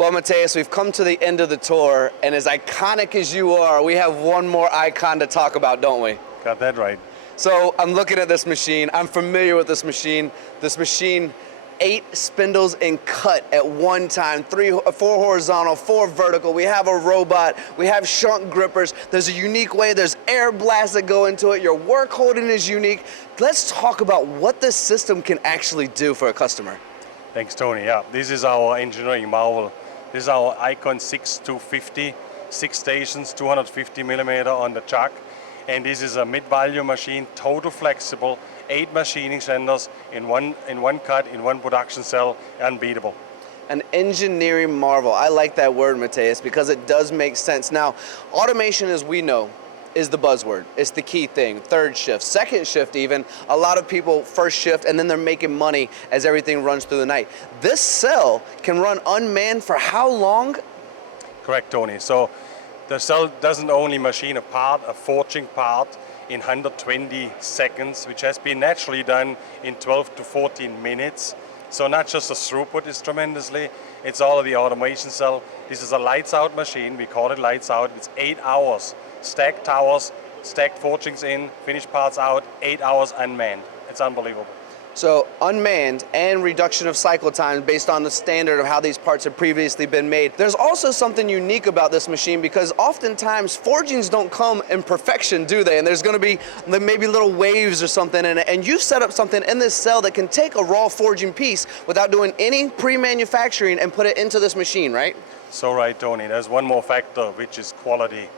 Well, Matthias, we've come to the end of the tour, and as iconic as you are, we have one more icon to talk about, don't we? Got that right. So I'm looking at this machine. I'm familiar with this machine. This machine, 8 spindles in cut at one time, 4 horizontal, 4 vertical. We have a robot. We have shunt grippers. There's a unique way. There's air blasts that go into it. Your work holding is unique. Let's talk about what this system can actually do for a customer. Thanks, Tony. Yeah, this is our engineering marvel. This is our Icon 6250, 6 stations, 250 millimeter on the chuck. And this is a mid-value machine, total flexible, 8 machining centers in one cut, in one production cell, unbeatable. An engineering marvel. I like that word, Matthias, because it does make sense. Now, automation, as we know, is the buzzword. It's the key thing. 3rd shift, 2nd shift even. A lot of people 1st shift, and then they're making money as everything runs through the night. This cell can run unmanned for how long? Correct, Tony. So the cell doesn't only machine a forging part in 120 seconds, which has been naturally done in 12 to 14 minutes. So not just the throughput is tremendously, it's all of the automation cell. This is a lights out machine, we call it lights out. It's 8 hours, stacked towers, stacked forgings in, finished parts out, 8 hours unmanned. It's unbelievable. So unmanned and reduction of cycle time based on the standard of how these parts have previously been made. There's also something unique about this machine because oftentimes forgings don't come in perfection, do they? And there's going to be maybe little waves or something in it. And you've set up something in this cell that can take a raw forging piece without doing any pre-manufacturing and put it into this machine, right? So right, Tony. There's one more factor, which is quality.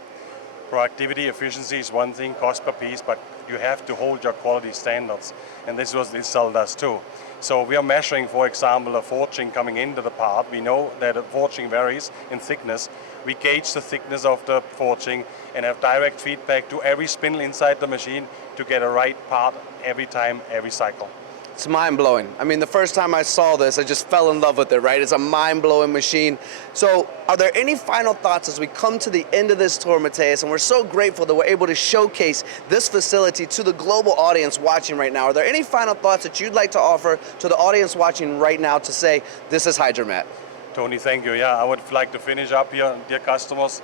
Productivity, efficiency is one thing, cost per piece, but you have to hold your quality standards. And this is what this cell does too. So we are measuring, for example, a forging coming into the part. We know that a forging varies in thickness. We gauge the thickness of the forging and have direct feedback to every spindle inside the machine to get a right part every time, every cycle. It's mind-blowing. I mean, the first time I saw this, I just fell in love with it, right? It's a mind-blowing machine. So are there any final thoughts as we come to the end of this tour, Matthias? And we're so grateful that we're able to showcase this facility to the global audience watching right now. Are there any final thoughts that you'd like to offer to the audience watching right now to say, this is Hydromat? Tony, thank you. Yeah, I would like to finish up here, dear customers.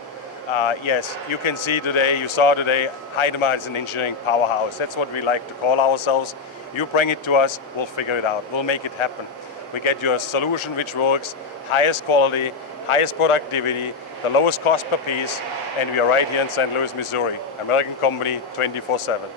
Yes, you can see today, you saw today, Hydromat is an engineering powerhouse. That's what we like to call ourselves. You bring it to us, we'll figure it out. We'll make it happen. We get you a solution which works, highest quality, highest productivity, the lowest cost per piece, and we are right here in St. Louis, Missouri. American company, 24/7.